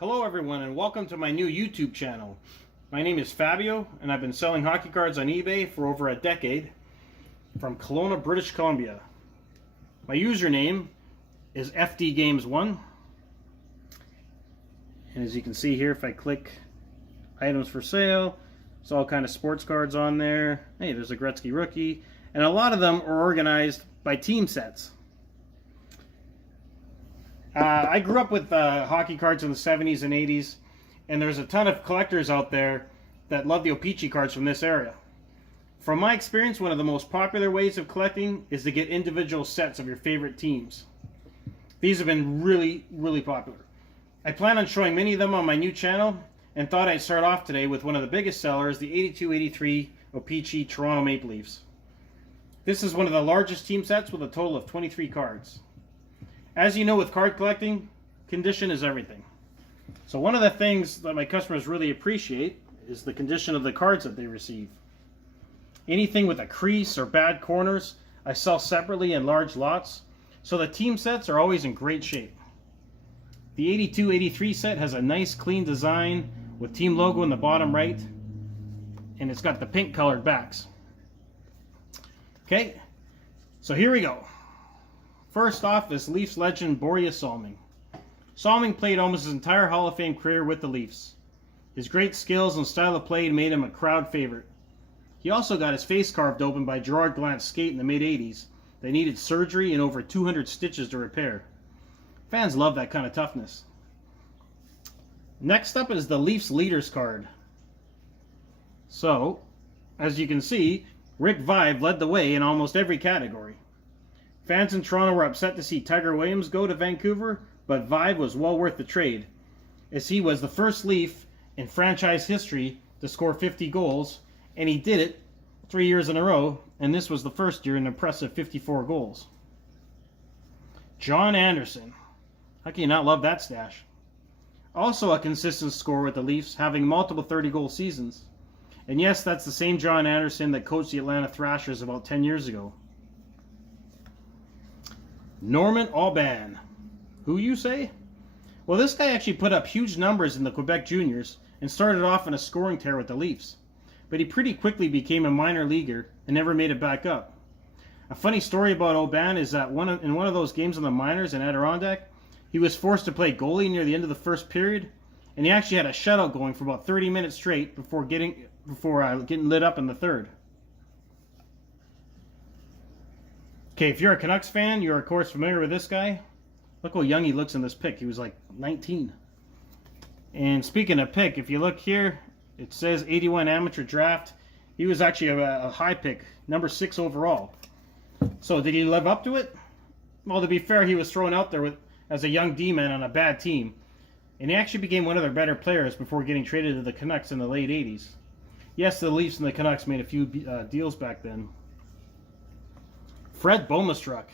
Hello everyone and welcome to my new YouTube channel. My name is Fabio and I've been selling hockey cards on eBay for over a decade from Kelowna, British Columbia. My username is FDGAMES1, and as you can see here, if I click items for sale, there's all kind of sports cards on there. Hey, there's a Gretzky rookie, and a lot of them are organized by team sets. I grew up with hockey cards in the 70s and 80s, and there's a ton of collectors out there that love the OPC cards from this area. From my experience, one of the most popular ways of collecting is to get individual sets of your favorite teams. These have been really popular. I plan on showing many of them on my new channel, and thought I'd start off today with one of the biggest sellers, the 82-83 OPC Toronto Maple Leafs. This is one of the largest team sets with a total of 23 cards. As you know, with card collecting, condition is everything. So one of the things that my customers really appreciate is the condition of the cards that they receive. Anything with a crease or bad corners, I sell separately in large lots, so the team sets are always in great shape. The 82-83 set has a nice clean design with team logo in the bottom right, and it's got the pink colored backs. Okay, so here we go. First off is Leafs legend Borje Salming. Salming played almost his entire Hall of Fame career with the Leafs. His great skills and style of play made him a crowd favorite. He also got his face carved open by Gerard Gallant's skate in the mid-80s. They needed surgery and over 200 stitches to repair. Fans love that kind of toughness. Next up is the Leafs Leaders card. So, as you can see, Rick Vaive led the way in almost every category. Fans in Toronto were upset to see Tiger Williams go to Vancouver, but Vaive was well worth the trade, as he was the first Leaf in franchise history to score 50 goals, and he did it 3 years in a row, and this was the first year in an impressive 54 goals. John Anderson. How can you not love that stash? Also a consistent scorer with the Leafs, having multiple 30-goal seasons. And yes, that's the same John Anderson that coached the Atlanta Thrashers about 10 years ago. Norman Aubin. Who, you say? Well, this guy actually put up huge numbers in the Quebec Juniors and started off in a scoring tear with the Leafs. But he pretty quickly became a minor leaguer and never made it back up. A funny story about Aubin is that in one of those games in the minors in Adirondack, he was forced to play goalie near the end of the first period, and he actually had a shutout going for about 30 minutes straight before getting lit up in the third. Okay, if you're a Canucks fan, you're of course familiar with this guy. Look how young he looks in this pick. He was like 19. And speaking of pick, if you look here, it says 81 amateur draft. He was actually a high pick, number 6 overall. So did he live up to it? Well, to be fair, he was thrown out there as a young D-man on a bad team. And he actually became one of their better players before getting traded to the Canucks in the late 80s. Yes, the Leafs and the Canucks made a few deals back then. Fred Bomestruck.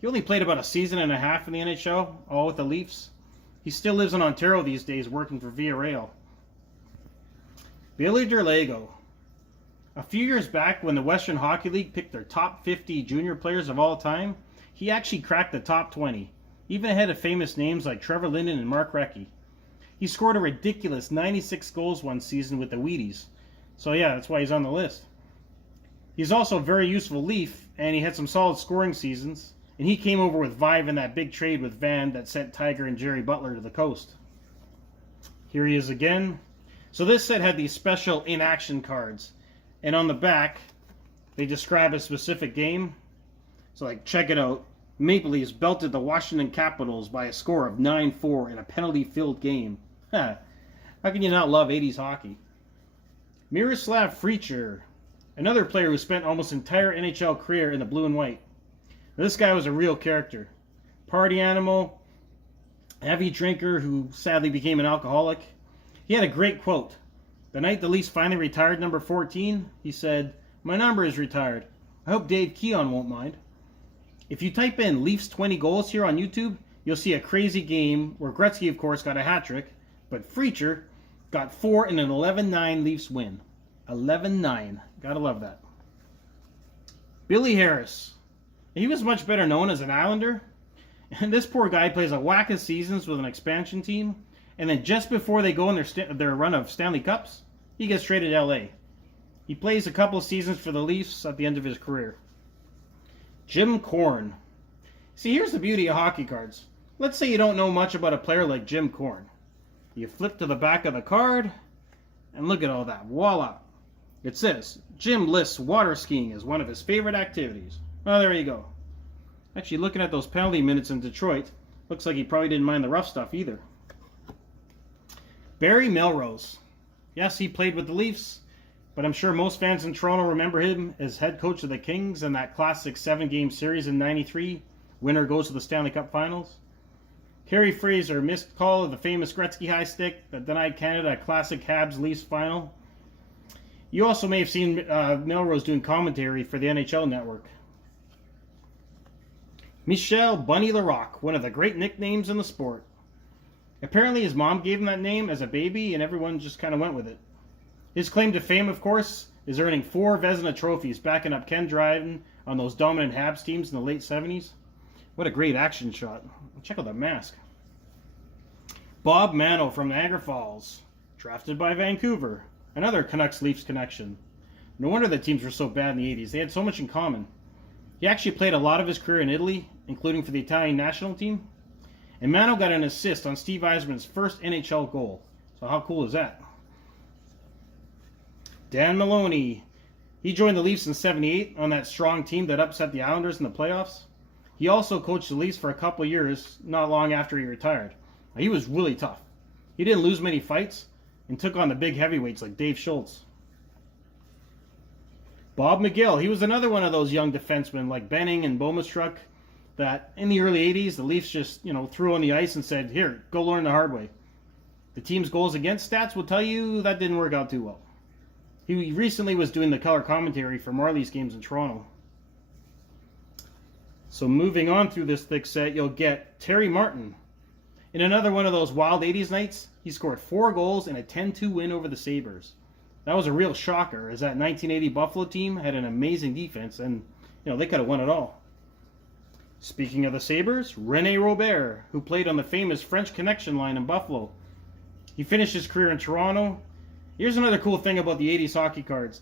He only played about a season and a half in the NHL, all with the Leafs. He still lives in Ontario these days, working for Via Rail. Billy Derlago. A few years back, when the Western Hockey League picked their top 50 junior players of all time, he actually cracked the top 20, even ahead of famous names like Trevor Linden and Mark Recchi. He scored a ridiculous 96 goals one season with the Wheaties. So yeah, that's why he's on the list. He's also a very useful Leaf, and he had some solid scoring seasons. And he came over with Vaive in that big trade with Van that sent Tiger and Jerry Butler to the coast. Here he is again. So this set had these special in-action cards. And on the back, they describe a specific game. So like, check it out. Maple Leafs belted the Washington Capitals by a score of 9-4 in a penalty-filled game. How can you not love 80s hockey? Miroslav Fričer. Another player who spent almost his entire NHL career in the blue and white. This guy was a real character. Party animal, heavy drinker who sadly became an alcoholic. He had a great quote. The night the Leafs finally retired number 14, he said, "My number is retired. I hope Dave Keon won't mind." If you type in Leafs 20 goals here on YouTube, you'll see a crazy game where Gretzky, of course, got a hat trick, but Fričer got 4 in an 11-9 Leafs win. 11-9. Gotta love that. Billy Harris. He was much better known as an Islander. And this poor guy plays a whack of seasons with an expansion team, And then just before they go on their run of Stanley Cups, he gets traded to LA. He plays a couple of seasons for the Leafs at the end of his career. Jim Corn. See, here's the beauty of hockey cards. Let's say you don't know much about a player like Jim Corn. You flip to the back of the card, and look at all that. Voila. It says, Jim lists water skiing as one of his favorite activities. Well, there you go. Actually, looking at those penalty minutes in Detroit, looks like he probably didn't mind the rough stuff either. Barry Melrose. Yes, he played with the Leafs, but I'm sure most fans in Toronto remember him as head coach of the Kings in that classic 7-game series in '93. Winner goes to the Stanley Cup Finals. Kerry Fraser missed call of the famous Gretzky high stick that denied Canada a classic Habs-Leafs final. You also may have seen Melrose doing commentary for the NHL Network. Michel Bunny Larocque, one of the great nicknames in the sport. Apparently his mom gave him that name as a baby and everyone just kind of went with it. His claim to fame, of course, is earning 4 Vezina trophies, backing up Ken Dryden on those dominant Habs teams in the late 70s. What a great action shot. Check out the mask. Bob Mano from Niagara Falls, drafted by Vancouver. Another Canucks-Leafs connection. No wonder the teams were so bad in the 80s. They had so much in common. He actually played a lot of his career in Italy, including for the Italian national team. And Mano got an assist on Steve Yzerman's first NHL goal. So how cool is that? Dan Maloney. He joined the Leafs in '78 on that strong team that upset the Islanders in the playoffs. He also coached the Leafs for a couple of years, not long after he retired. He was really tough. He didn't lose many fights and took on the big heavyweights like Dave Schultz. Bob McGill. He was another one of those young defensemen like Benning and Bowmanstruck that in the early 80s, the Leafs just, threw on the ice and said, here, go learn the hard way. The team's goals against stats will tell you that didn't work out too well. He recently was doing the color commentary for Marlies games in Toronto. So moving on through this thick set, you'll get Terry Martin. In another one of those wild 80s nights, he scored 4 goals in a 10-2 win over the Sabres. That was a real shocker, as that 1980 Buffalo team had an amazing defense, and they could have won it all. Speaking of the Sabres, René Robert, who played on the famous French Connection line in Buffalo. He finished his career in Toronto. Here's another cool thing about the 80s hockey cards.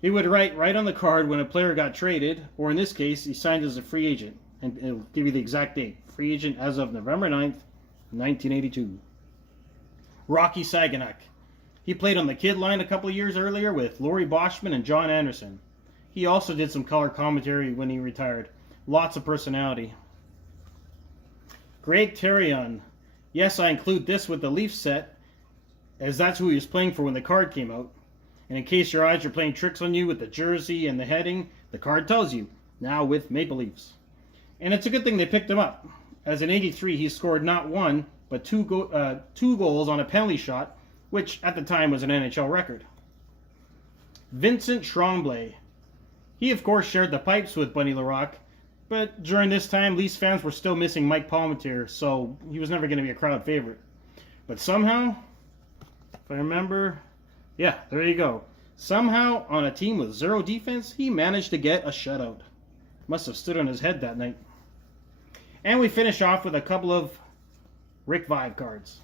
He would write right on the card when a player got traded, or in this case, he signed as a free agent, and it'll give you the exact date. Free agent as of November 9th, 1982. Rocky Saganak. He played on the kid line a couple of years earlier with Laurie Boschman and John Anderson. He also did some color commentary when he retired. Lots of personality. Greg Terrion. Yes, I include this with the Leafs set, as that's who he was playing for when the card came out. And in case your eyes are playing tricks on you with the jersey and the heading, the card tells you, now with Maple Leafs. And it's a good thing they picked him up, as in '83 he scored not one, but two goals on a penalty shot, which at the time was an NHL record. Vincent Tremblay. He, of course, shared the pipes with Bunny Larocque, but during this time, Leafs fans were still missing Mike Palmateer, so he was never going to be a crowd favorite. But somehow, if I remember, yeah, there you go. Somehow, on a team with 0 defense, he managed to get a shutout. Must have stood on his head that night. And we finish off with a couple of Rick Vaive cards.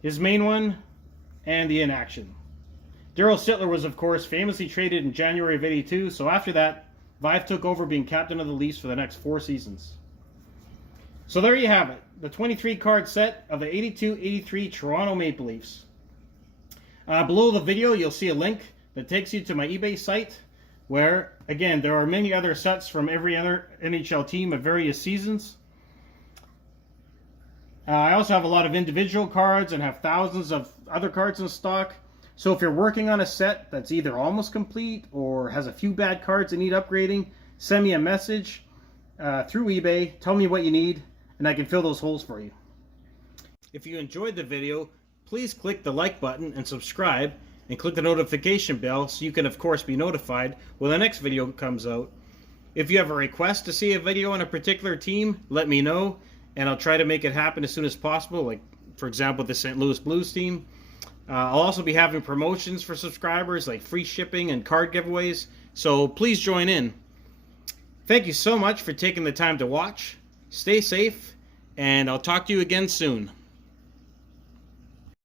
His main one, and the inaction. Darryl Sittler was, of course, famously traded in January of '82, so after that, Vaive took over being captain of the Leafs for the next 4 seasons. So there you have it, the 23-card set of the 82-83 Toronto Maple Leafs. Below the video, you'll see a link that takes you to my eBay site, where, again, there are many other sets from every other NHL team of various seasons. I also have a lot of individual cards and have thousands of other cards in stock. So if you're working on a set that's either almost complete or has a few bad cards that need upgrading, send me a message through eBay. Tell me what you need, and I can fill those holes for you. If you enjoyed the video, please click the like button and subscribe, and click the notification bell so you can, of course, be notified when the next video comes out. If you have a request to see a video on a particular team, let me know, and I'll try to make it happen as soon as possible, like, for example, the St. Louis Blues team. I'll also be having promotions for subscribers, like free shipping and card giveaways, so please join in. Thank you so much for taking the time to watch. Stay safe, and I'll talk to you again soon.